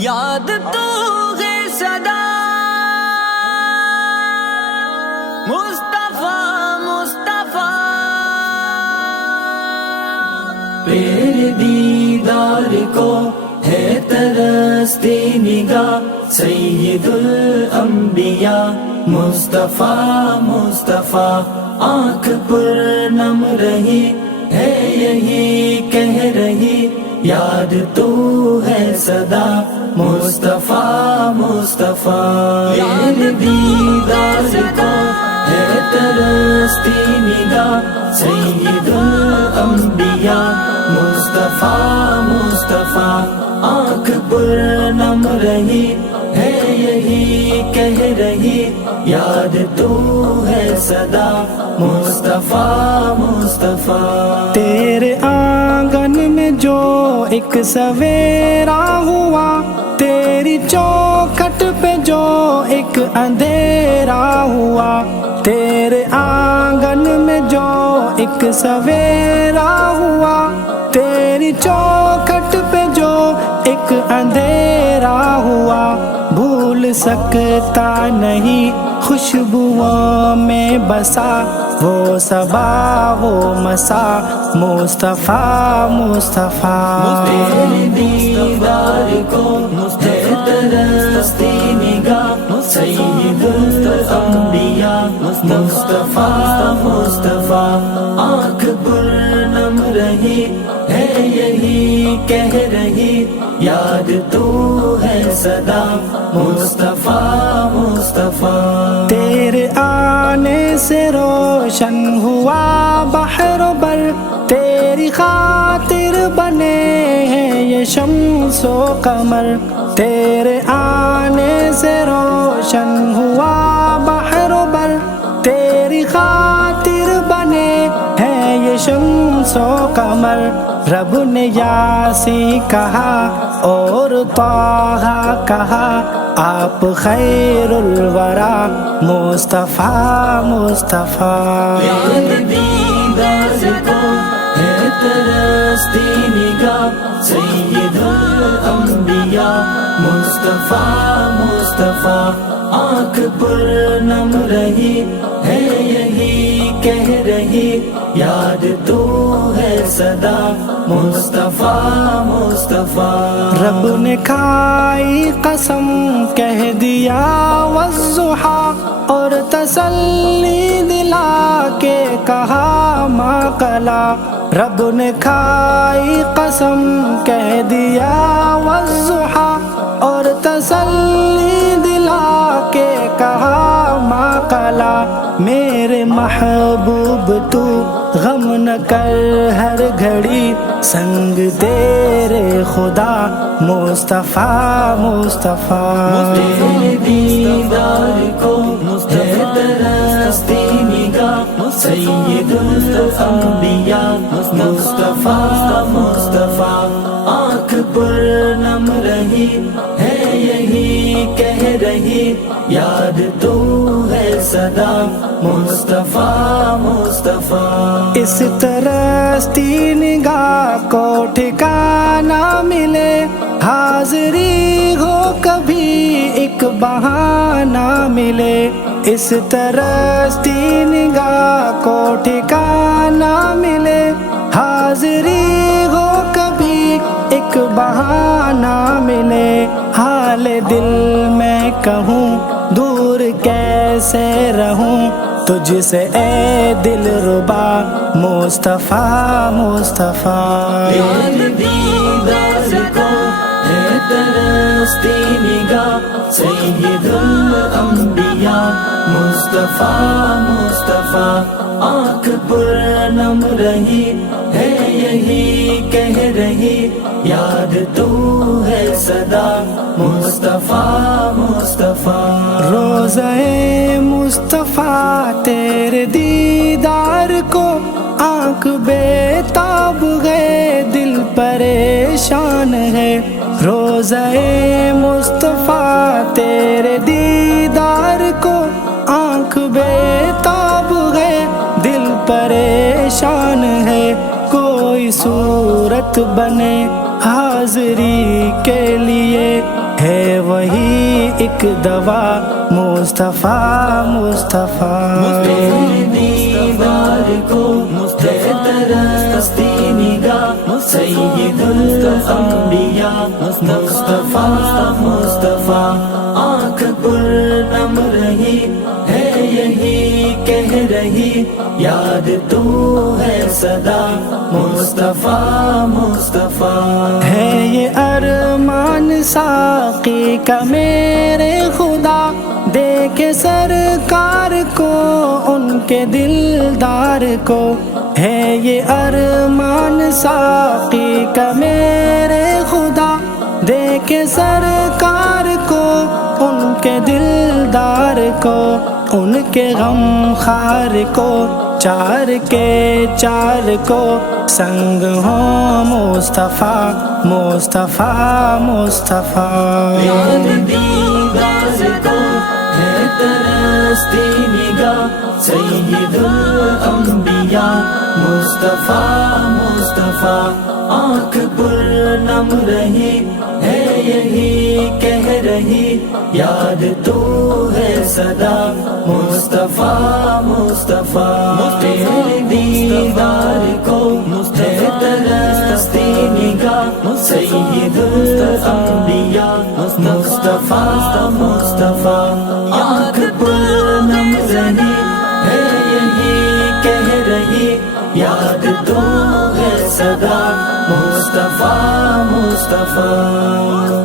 یاد تو ہے صدا مصطفیٰ مصطفیٰ، تیرے دیدار کو ہے ترستی نگاہ سید الانبیاء مصطفیٰ مصطفیٰ، آنکھ پر نم رہی ہے یہی کہہ رہی یاد تو ہے صدا مصطفیٰ مصطفیٰ، یاد دیدار کو ہے ترستی نگاہ سید الانبیاء مصطفیٰ مصطفیٰ، آنکھ پر نم رہی ہے یہی کہہ رہی یاد تو ہے صدا مصطفیٰ مصطفیٰ، تیرے آنگن میں جو ایک سویرا ہوا، تیری چوکھٹ پہ جو ایک اندھیرا ہوا، تیرے آنگن میں جو ایک سویرا ہوا، تیری چوکھٹ پہ جو ایک اندھیرا ہوا، بھول سکتا نہیں خوشبوؤں میں بسا وہ صبا وہ مسا مصطفیٰ مصطفیٰ، تیرے دیدار کو ہے ترستی نگاہ سید الانبیاء مصطفیٰ مصطفیٰ، آنکھ پر نم رہی ہے یہی کہہ رہی یاد تو ہے صدا مصطفیٰ مصطفیٰ، تیرے آنے سے روشن ہوا بحر و بر، تیری خاطر بنے ہیں یہ شمس و قمر، تیرے آنے سے روشن ہوا بحر و بر، تیری خاطر بنے ہیں یہ شمس و قمر، رب نے یاسی کہا اور طٰہٰ کہا، آپ خیر الورا مصطفیٰ مصطفیٰ، یاد دیدار کو ہے ترستی نگاہ سید الانبیاء مصطفیٰ مصطفیٰ، آنکھ پر نم رہی ہے یہی کہہ رہی یاد تو ہے صدا مصطفیٰ مصطفیٰ، رب نے کھائی قسم کہہ دیا والضحیٰ، اور تسلی دلا کے کہا ما قلا، رب نے کھائی قسم کہہ دیا والضحیٰ، اور تسلی دلا کے کہا ما قلا، میرے محبوب تو غم نہ کر ہر گھڑی سنگ تیرے خدا مصطفیٰ مصطفیٰ، تیرے دیدار کو ہے ترستی نگاہ سید الانبیاء مصطفیٰ مصطفیٰ، آنکھ پر نم رہی ہے یہی کہہ رہی یاد تو ہے صدا مصطفیٰ مصطفیٰ، اس ترستی نگاہ کو ٹھکانہ ملے، حاضری ہو کبھی ایک بہانہ ملے، اس ترستی نگاہ کو ٹھکانہ ملے، حاضری ہو کبھی ایک بہانہ ملے، حال دل میں کہوں دور کیسے رہوں تجھ سے اے دل ربا مصطفیٰ مصطفیٰ، یاد دیدار کو ہے ترستی نگاہ سید الانبیاء مصطفیٰ مصطفیٰ، آنکھ پر نم رہی ہے یہی کہہ رہی یاد تو ہے صدا مصطفیٰ مصطفیٰ، روضہ مصطفیٰ تیرے دیدار کو آنکھ بے تاب ہے دل پریشان ہے، روضہ مصطفیٰ تیرے دیدار کو آنکھ بے تاب ہے دل پریشان ہے، کوئی صورت بنے حاضری کے لیے ہے وہی ایک دوا مصطفیٰ مصطفیٰ تیرے دیدار کو ہے ترستی نگاہ سید الانبیاء مصطفیٰ مصطفیٰ آنکھ پر نم رہی ہے یہی کہہ رہی یاد تو ہے صدا مصطفیٰ مصطفیٰ ہے یہ ارمان ساقی کا میرے خدا دیکھے سرکار کو ان کے دلدار کو ہے یہ ارمان ساقی کا میرے خدا دیکھے سرکار کو ان کے دلدار کو ان کے غم خار کو چار کے چار کو سنگ ہوں مصطفیٰ مصطفیٰ مصطفیٰ یاد دیدار کو ہے ترستی نگاہ سید الانبیاء مصطفیٰ مصطفیٰ آنکھ پر نم رہی ہے یہی کہہ رہی یاد تو ہے صدا مصطفیٰ مصطفیٰ تیرے دیدار کو ہے ترستی نگاہ سید الانبیاء مصطفیٰ مصطفیٰ آنکھ پر نم رہی ہے یہی کہہ رہی یاد تو ہے صدا مصطفیٰ مصطفیٰ